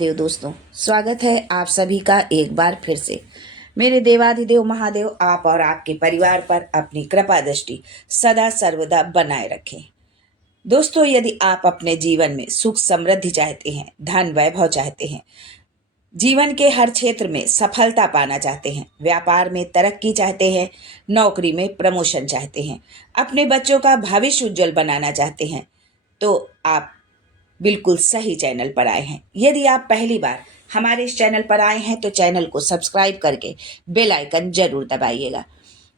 देव दोस्तों, स्वागत है आप सभी का एक बार फिर से। मेरे देवाधिदेव महादेव आप और आपके परिवार पर अपनी कृपा दृष्टि सदा सर्वदा बनाए रखें। दोस्तों, यदि आप अपने जीवन में सुख समृद्धि चाहते हैं, धन वैभव चाहते हैं, जीवन के हर क्षेत्र में सफलता पाना चाहते हैं, व्यापार में तरक्की चाहते हैं, नौकरी में प्रमोशन चाहते हैं, अपने बच्चों का भविष्य उज्जवल बनाना चाहते हैं, तो आप बिल्कुल सही चैनल पर आए हैं। यदि आप पहली बार हमारे इस चैनल पर आए हैं तो चैनल को सब्सक्राइब करके बेल आइकन जरूर दबाइएगा।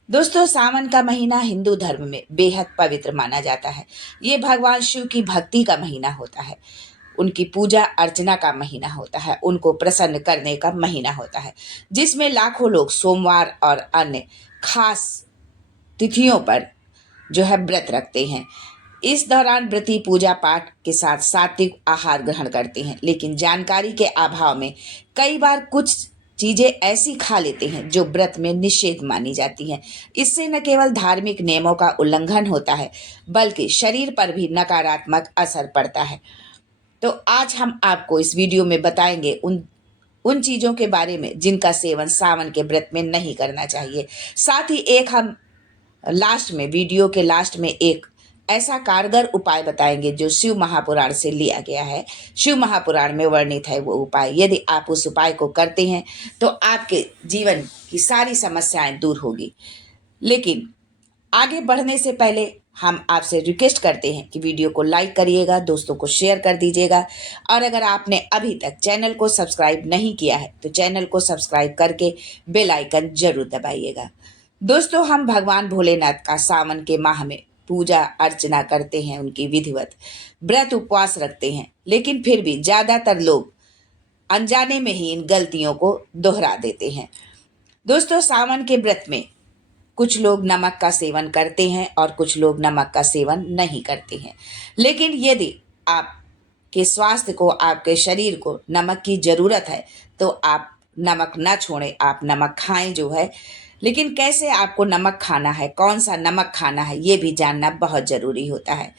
दोस्तों, सावन का महीना हिंदू धर्म में बेहद पवित्र माना जाता है। ये भगवान शिव की भक्ति का महीना होता है, उनकी पूजा अर्चना का महीना होता है, उनको प्रसन्न करने का महीना होता है, जिसमें लाखों लोग सोमवार और अन्य खास तिथियों पर जो है व्रत रखते हैं। इस दौरान व्रती पूजा पाठ के साथ सात्विक आहार ग्रहण करते हैं, लेकिन जानकारी के अभाव में कई बार कुछ चीजें ऐसी खा लेते हैं जो व्रत में निषेध मानी जाती हैं। इससे न केवल धार्मिक नियमों का उल्लंघन होता है, बल्कि शरीर पर भी नकारात्मक असर पड़ता है। तो आज हम आपको इस वीडियो में बताएंगे उन चीजों के बारे में जिनका सेवन सावन के व्रत में नहीं करना चाहिए। साथ ही हम वीडियो के लास्ट में एक ऐसा कारगर उपाय बताएंगे जो शिव महापुराण से लिया गया है। शिव महापुराण में वर्णित है वो उपाय। यदि आप उस उपाय को करते हैं तो आपके जीवन की सारी समस्याएं दूर होगी। लेकिन आगे बढ़ने से पहले हम आपसे रिक्वेस्ट करते हैं कि वीडियो को लाइक करिएगा, दोस्तों को शेयर कर दीजिएगा, और अगर आपने अभी तक चैनल को सब्सक्राइब नहीं किया है तो चैनल को सब्सक्राइब करके बेल आइकन जरूर दबाइएगा। दोस्तों, हम भगवान भोलेनाथ का सावन के माह में पूजा अर्चना करते हैं, उनकी विधिवत व्रत उपवास रखते हैं, लेकिन फिर भी ज्यादातर लोग अनजाने में ही इन गलतियों को दोहरा देते हैं। दोस्तों, सावन के व्रत में कुछ लोग नमक का सेवन करते हैं और कुछ लोग नमक का सेवन नहीं करते हैं। लेकिन यदि आपके स्वास्थ्य को, आपके शरीर को नमक की जरूरत है तो आप नमक ना छोड़ें, आप नमक खाएं जो है। लेकिन कैसे आपको नमक खाना है, कौन सा नमक खाना है, ये भी जानना बहुत जरूरी होता है।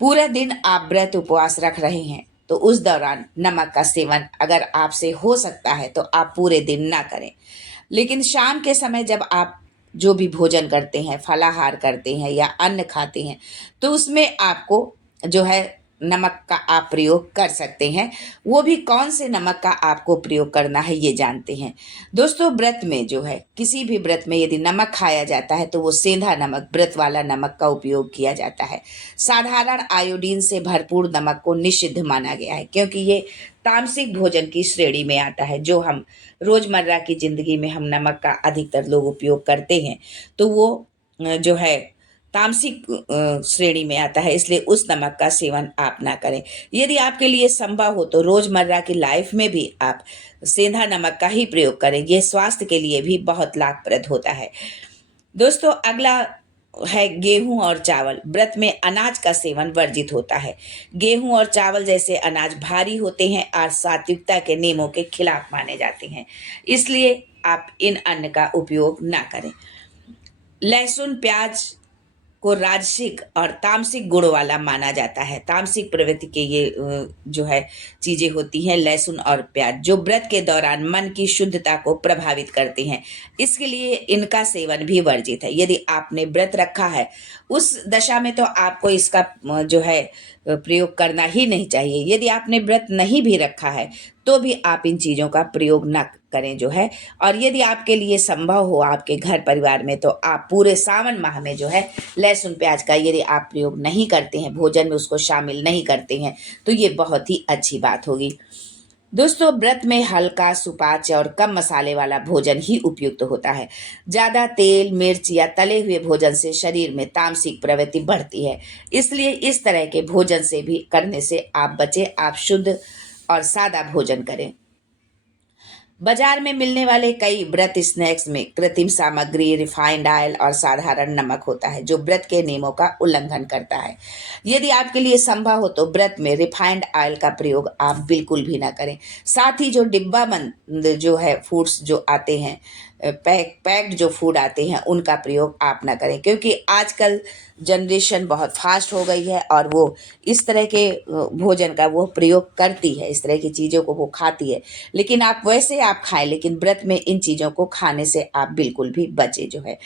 पूरा दिन आप व्रत उपवास रख रहे हैं तो उस दौरान नमक का सेवन अगर आपसे हो सकता है तो आप पूरे दिन ना करें। लेकिन शाम के समय जब आप जो भी भोजन करते हैं, फलाहार करते हैं या अन्न खाते हैं, तो उसमें आपको जो है नमक का आप प्रयोग कर सकते हैं। वो भी कौन से नमक का आपको प्रयोग करना है ये जानते हैं। दोस्तों, व्रत में जो है, किसी भी व्रत में यदि नमक खाया जाता है तो वो सेंधा नमक, व्रत वाला नमक का उपयोग किया जाता है। साधारण आयोडीन से भरपूर नमक को निषिद्ध माना गया है, क्योंकि ये तामसिक भोजन की श्रेणी में आता है। जो हम रोजमर्रा की जिंदगी में हम नमक का अधिकतर लोग उपयोग करते हैं तो वो जो है तामसिक श्रेणी में आता है, इसलिए उस नमक का सेवन आप ना करें। यदि आपके लिए संभव हो तो रोजमर्रा की लाइफ में भी आप सेंधा नमक का ही प्रयोग करें, ये स्वास्थ्य के लिए भी बहुत लाभप्रद होता है। दोस्तों, अगला है गेहूं और चावल। व्रत में अनाज का सेवन वर्जित होता है। गेहूं और चावल जैसे अनाज भारी होते हैं और सात्विकता के नियमों के खिलाफ माने जाते हैं, इसलिए आप इन अन्न का उपयोग ना करें। लहसुन प्याज को राजसिक और तामसिक गुण वाला माना जाता है। तामसिक प्रवृत्ति के ये जो है चीजें होती हैं, लहसुन और प्याज, जो व्रत के दौरान मन की शुद्धता को प्रभावित करती हैं, इसके लिए इनका सेवन भी वर्जित है। यदि आपने व्रत रखा है उस दशा में तो आपको इसका जो है प्रयोग करना ही नहीं चाहिए। यदि आपने व्रत नहीं भी रखा है तो भी आप इन चीज़ों का प्रयोग न करें जो है। और यदि आपके लिए संभव हो आपके घर परिवार में तो आप पूरे सावन माह में जो है लहसुन प्याज का यदि आप प्रयोग नहीं करते हैं, भोजन में उसको शामिल नहीं करते हैं, तो ये बहुत ही अच्छी बात होगी। दोस्तों, व्रत में हल्का, सुपाच्य और कम मसाले वाला भोजन ही उपयुक्त होता है। ज्यादा तेल, मिर्च या तले हुए भोजन से शरीर में तामसिक प्रवृत्ति बढ़ती है, इसलिए इस तरह के भोजन से भी करने से आप बचें। आप शुद्ध और सादा भोजन करें। बाजार में मिलने वाले कई व्रत स्नैक्स में कृत्रिम सामग्री, रिफाइंड ऑयल और साधारण नमक होता है, जो व्रत के नियमों का उल्लंघन करता है। यदि आपके लिए संभव हो तो व्रत में रिफाइंड ऑयल का प्रयोग आप बिल्कुल भी ना करें। साथ ही जो डिब्बा बंद जो है फूड्स जो आते हैं, पैक्ड जो फूड आते हैं उनका प्रयोग आप ना करें, क्योंकि आजकल जनरेशन बहुत फास्ट हो गई है और वो इस तरह के भोजन का वो प्रयोग करती है, इस तरह की चीज़ों को वो खाती है। लेकिन आप वैसे आप खाएं, लेकिन व्रत में इन चीज़ों को खाने से आप बिल्कुल भी बचे जो है।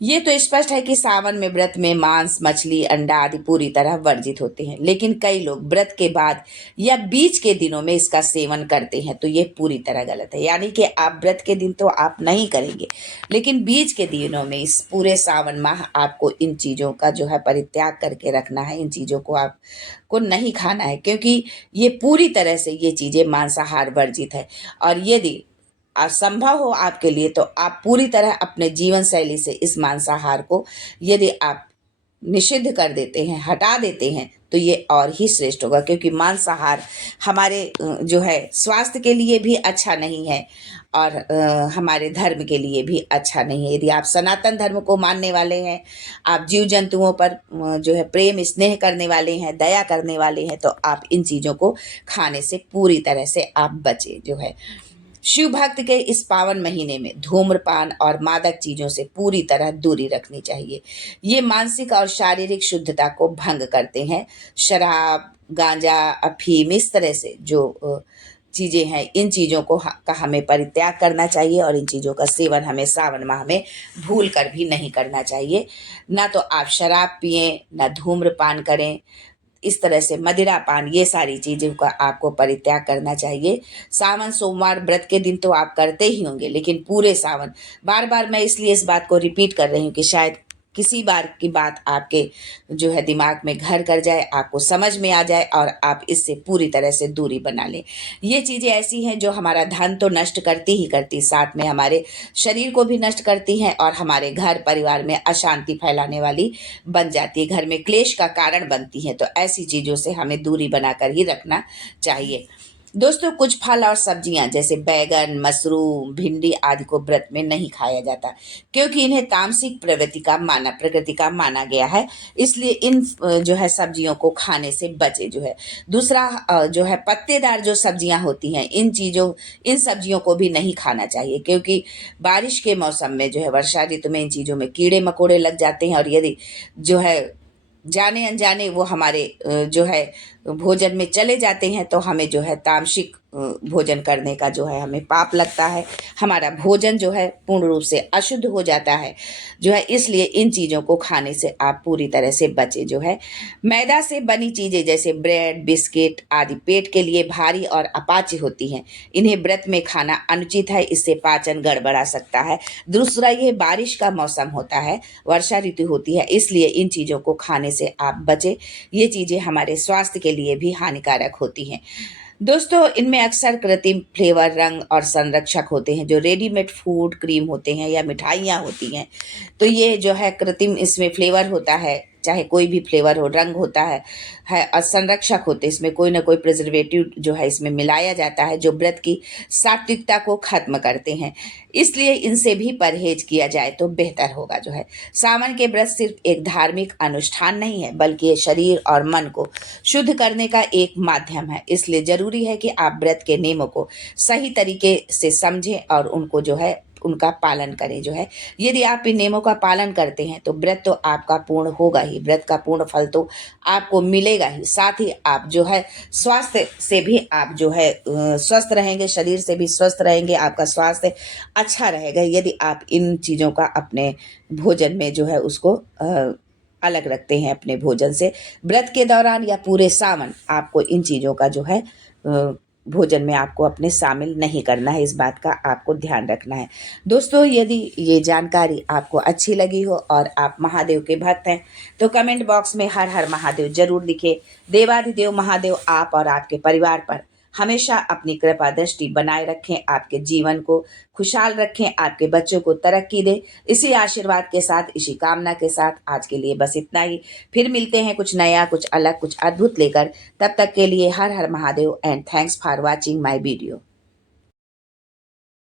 ये तो स्पष्ट है कि सावन में व्रत में मांस, मछली, अंडा आदि पूरी तरह वर्जित होते हैं, लेकिन कई लोग व्रत के बाद या बीच के दिनों में इसका सेवन करते हैं, तो ये पूरी तरह गलत है। यानी कि आप व्रत के दिन तो आप नहीं करेंगे, लेकिन बीच के दिनों में इस पूरे सावन माह आपको इन चीज़ों का जो है परित्याग करके रखना है, इन चीज़ों को आपको नहीं खाना है, क्योंकि ये पूरी तरह से ये चीज़ें मांसाहार वर्जित है। और यदि असंभव हो आपके लिए तो आप पूरी तरह अपने जीवन शैली से इस मांसाहार को यदि आप निषिद्ध कर देते हैं, हटा देते हैं, तो ये और ही श्रेष्ठ होगा, क्योंकि मांसाहार हमारे जो है स्वास्थ्य के लिए भी अच्छा नहीं है और हमारे धर्म के लिए भी अच्छा नहीं है। यदि आप सनातन धर्म को मानने वाले हैं, आप जीव जंतुओं पर जो है प्रेम स्नेह करने वाले हैं, दया करने वाले हैं, तो आप इन चीज़ों को खाने से पूरी तरह से आप बचे जो है। शिव भक्त के इस पावन महीने में धूम्रपान और मादक चीजों से पूरी तरह दूरी रखनी चाहिए। ये मानसिक और शारीरिक शुद्धता को भंग करते हैं। शराब, गांजा, अफीम, इस तरह से जो चीज़ें हैं, इन चीज़ों का हमें परित्याग करना चाहिए और इन चीज़ों का सेवन हमें सावन माह में भूल कर भी नहीं करना चाहिए। ना तो आप शराब पिएं, ना धूम्रपान करें, इस तरह से मदिरा पान, ये सारी चीज़ों का आपको परित्याग करना चाहिए। सावन सोमवार व्रत के दिन तो आप करते ही होंगे, लेकिन पूरे सावन, बार बार मैं इसलिए इस बात को रिपीट कर रही हूँ कि शायद किसी बार की बात आपके जो है दिमाग में घर कर जाए, आपको समझ में आ जाए और आप इससे पूरी तरह से दूरी बना लें। ये चीज़ें ऐसी हैं जो हमारा धन तो नष्ट करती ही करती, साथ में हमारे शरीर को भी नष्ट करती हैं और हमारे घर परिवार में अशांति फैलाने वाली बन जाती है, घर में क्लेश का कारण बनती हैं। तो ऐसी चीज़ों से हमें दूरी बनाकर ही रखना चाहिए। दोस्तों, कुछ फल और सब्जियां जैसे बैगन, मशरूम, भिंडी आदि को व्रत में नहीं खाया जाता, क्योंकि इन्हें तामसिक प्रकृति का माना गया है। इसलिए इन जो है सब्जियों को खाने से बचे जो है। दूसरा जो है पत्तेदार जो सब्जियां होती हैं, इन सब्जियों को भी नहीं खाना चाहिए, क्योंकि बारिश के मौसम में जो है, वर्षा ऋतु में इन चीज़ों में कीड़े मकोड़े लग जाते हैं और यदि जो है जाने अनजाने वो हमारे जो है भोजन में चले जाते हैं, तो हमें जो है तामसिक भोजन करने का जो है हमें पाप लगता है, हमारा भोजन जो है पूर्ण रूप से अशुद्ध हो जाता है जो है। इसलिए इन चीज़ों को खाने से आप पूरी तरह से बचे जो है। मैदा से बनी चीज़ें जैसे ब्रेड, बिस्किट आदि पेट के लिए भारी और अपाच्य होती हैं, इन्हें व्रत में खाना अनुचित है, इससे पाचन गड़बड़ा सकता है। दूसरा, ये बारिश का मौसम होता है, वर्षा ऋतु होती है, इसलिए इन चीज़ों को खाने से आप बचे। ये चीज़ें हमारे स्वास्थ्य के लिए भी हानिकारक होती हैं। दोस्तों, इनमें अक्सर कृत्रिम फ्लेवर, रंग और संरक्षक होते हैं, जो रेडीमेड फूड, क्रीम होते हैं या मिठाइयाँ होती हैं। तो ये जो है कृत्रिम, इसमें फ्लेवर होता है, चाहे कोई भी फ्लेवर हो, रंग होता है और संरक्षक होते हैं, इसमें कोई ना कोई प्रिजर्वेटिव जो है इसमें मिलाया जाता है, जो व्रत की सात्विकता को खत्म करते हैं। इसलिए इनसे भी परहेज किया जाए तो बेहतर होगा जो है। सावन के व्रत सिर्फ एक धार्मिक अनुष्ठान नहीं है, बल्कि ये शरीर और मन को शुद्ध करने का एक माध्यम है। इसलिए जरूरी है कि आप व्रत के नियमों को सही तरीके से समझें और उनको जो है उनका पालन करें जो है। यदि आप इन नियमों का पालन करते हैं तो व्रत तो आपका पूर्ण होगा ही, व्रत का पूर्ण फल तो आपको मिलेगा ही, साथ ही आप जो है स्वास्थ्य से भी आप जो है स्वस्थ रहेंगे, शरीर से भी स्वस्थ रहेंगे, आपका स्वास्थ्य अच्छा रहेगा यदि आप इन चीज़ों का अपने भोजन में जो है उसको अलग रखते हैं अपने भोजन से। व्रत के दौरान या पूरे सावन आपको इन चीज़ों का जो है भोजन में आपको अपने शामिल नहीं करना है, इस बात का आपको ध्यान रखना है। दोस्तों, यदि ये जानकारी आपको अच्छी लगी हो और आप महादेव के भक्त हैं तो कमेंट बॉक्स में हर हर महादेव जरूर लिखें। देवाधिदेव महादेव आप और आपके परिवार पर हमेशा अपनी कृपा दृष्टि बनाए रखें, आपके जीवन को खुशहाल रखें, आपके बच्चों को तरक्की दे। इसी आशीर्वाद के साथ, इसी कामना के साथ आज के लिए बस इतना ही। फिर मिलते हैं कुछ नया, कुछ अलग, कुछ अद्भुत लेकर। तब तक के लिए Har Har Mahadev and thanks for watching my video.